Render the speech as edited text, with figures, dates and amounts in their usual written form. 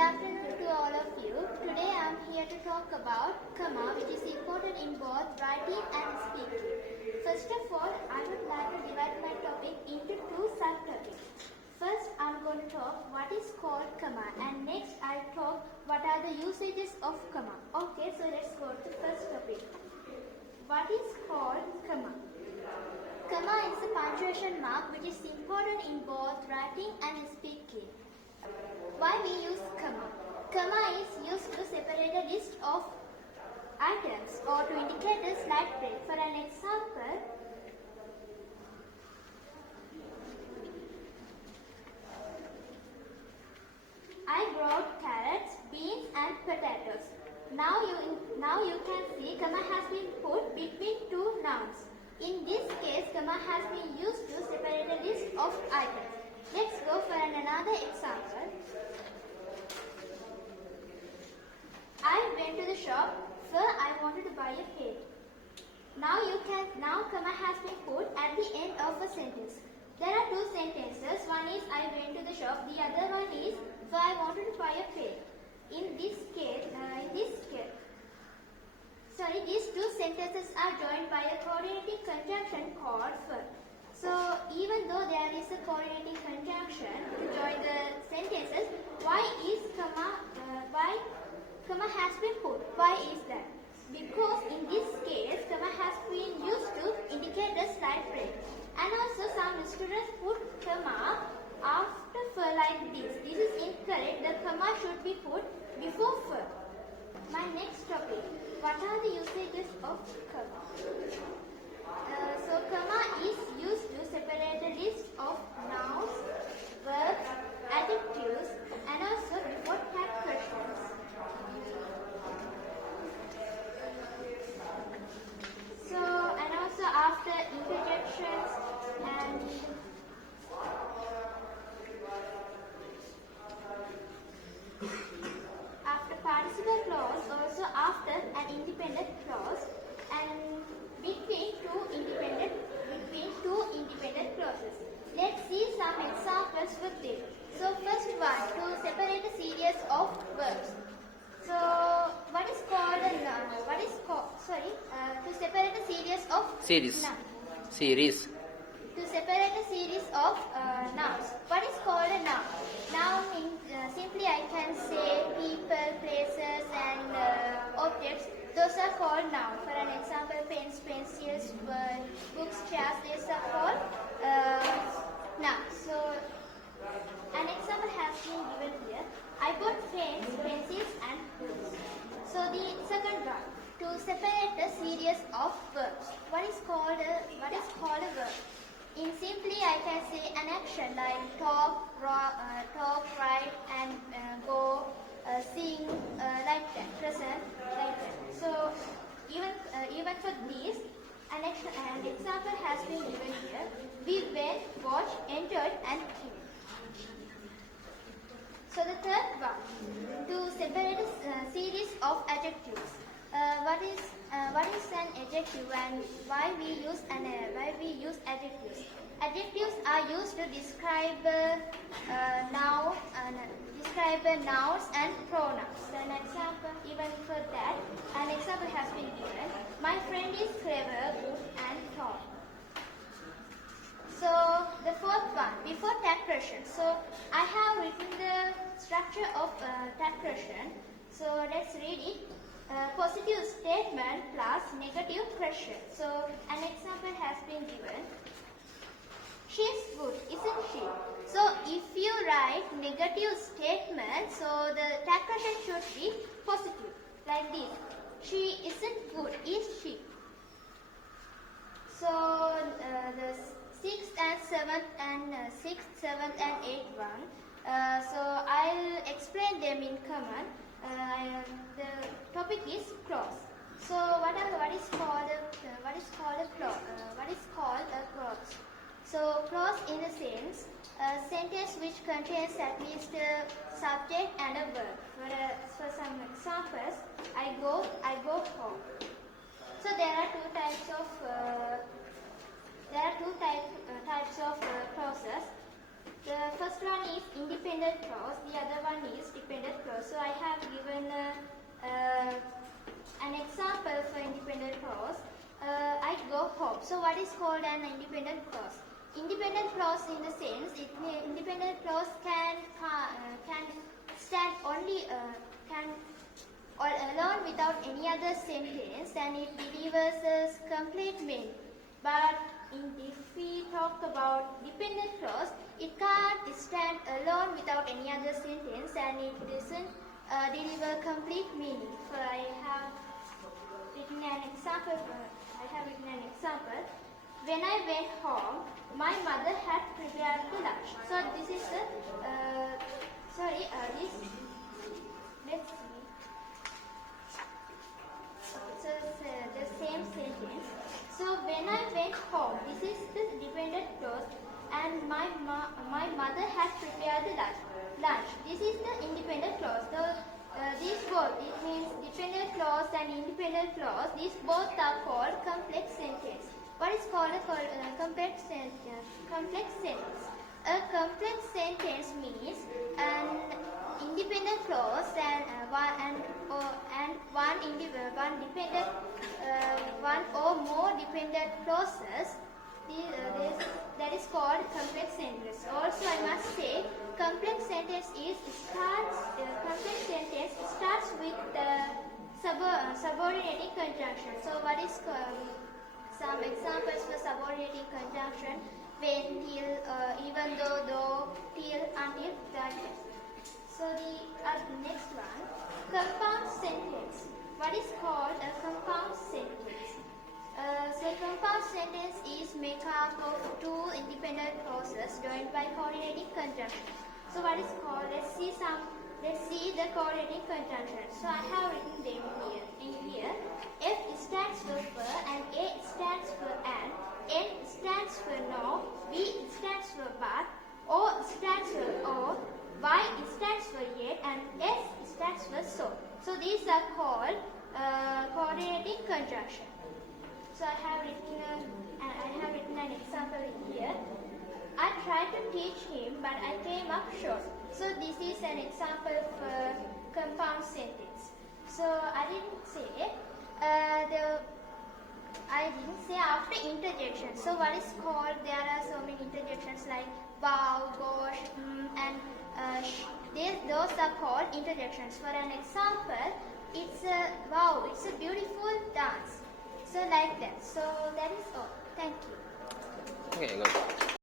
afternoon to all of you. Today I am here to talk about comma, which is important in both writing and speaking. First of all, I would like to divide my topic into two subtopics. First, I am going to talk what is called comma, and next I'll talk what are the usages of comma. Okay, so let's go to the first topic. What is called comma? Comma is a punctuation mark which is important in both writing and speaking. Why we use comma? Comma is used to separate a list of items or to indicate a slight break. For an example, I brought carrots, beans and potatoes. Now you can see comma has been put between two nouns. In this case, comma has been used to separate a list of items. Let's go for another example. I went to the shop, so I wanted to buy a pen. Now comma has been put at the end of a sentence. There are two sentences. One is I went to the shop. The other one is so I wanted to buy a pen. These two sentences are joined by a coordinating conjunction called for. So even though there is a coordinating conjunction to join the sentences, why comma has been put? Why is that? Because in this case, comma has been used to indicate a slight break. And also some students put comma after for like this. This is incorrect. The comma should be put before for. My next topic. What are the usages of comma? So comma is used to separate a list of nouns, verbs, adjectives, and also before tag questions. So and also after interjections and after participle clause, also after an independent clause, and between two independent clauses. Let's see some examples with this. So first one, to separate a series of verbs. So what is called a noun? To separate a series of Series. To separate a series of nouns. What is called a noun? Noun means simply I can say people, places and objects. Those are called noun. For an example, pens, pencils, books, chairs, these are called nouns. So an example has been given here. I bought pens, pencils and books. So the second one, to separate a series of verbs. What is called a verb? In simply, I can say an action like talk, write, and go, sing, like that, present, like that. So even for these, an example has been given here. We went, watched, entered, and came. So the third one, to separate a series of adjectives. What is an adjective and why we use adjectives? Adjectives are used to describe nouns and pronouns. So an example, even for that, an example has been given. My friend is clever, good, and tall. So the fourth one, before tag question. So I have written the structure of tag question. So let's read it. Positive statement plus negative question. So an example has been given. She's good, isn't she? So if you write negative statement, so the tag question should be positive, like this. She isn't good, is she? So the sixth, seventh, and 8th one. So I'll explain them in common. The topic is clause. So what is called a clause? So clause in a sense, a sentence which contains at least a subject and a verb. For some examples, I go home. So there are two types of clauses. The first one is independent clause, the other one is dependent clause. verb. So what is called an independent clause? Independent clause in the sense, independent clause can stand only can or alone without any other sentence, and it delivers a complete meaning. But if we talk about dependent clause, it can't stand alone without any other sentence, and it doesn't deliver complete meaning. So I have written an example. When I went home, my mother had prepared the lunch. So this is the let's see. So it's the same sentence. So when I went home, this is the dependent clause, and my mother had prepared the lunch. This is the independent clause. So these both, it means dependent clause and independent clause, these both are called complex sentence. What is called a complex sentence? A complex sentence means an independent clause and one or more dependent clauses. That is called complex sentence. Also, I must say, complex sentence starts with the subordinating conjunction. So, what is some examples for subordinating conjunction? When, till, even though, till, until, that. So the next one, compound sentence. What is called a compound sentence? So compound sentence is made up of two independent clauses joined by coordinating conjunction. So what is called? Let's see the coordinating conjunction. So I have written them here. In here, F stands for and A stands for and, N stands for no, B stands for but, O stands for or, Y stands for yet, and S stands for so. So these are called coordinating conjunction. So I have written an example in here. I tried to teach him, but I came up short. So this is an example for compound sentence. So I didn't say after interjection. So what is called? There are so many interjections like wow, gosh, and those are called interjections. For an example, it's a wow, it's a beautiful dance. So like that. So that is all. Thank you. Okay, good.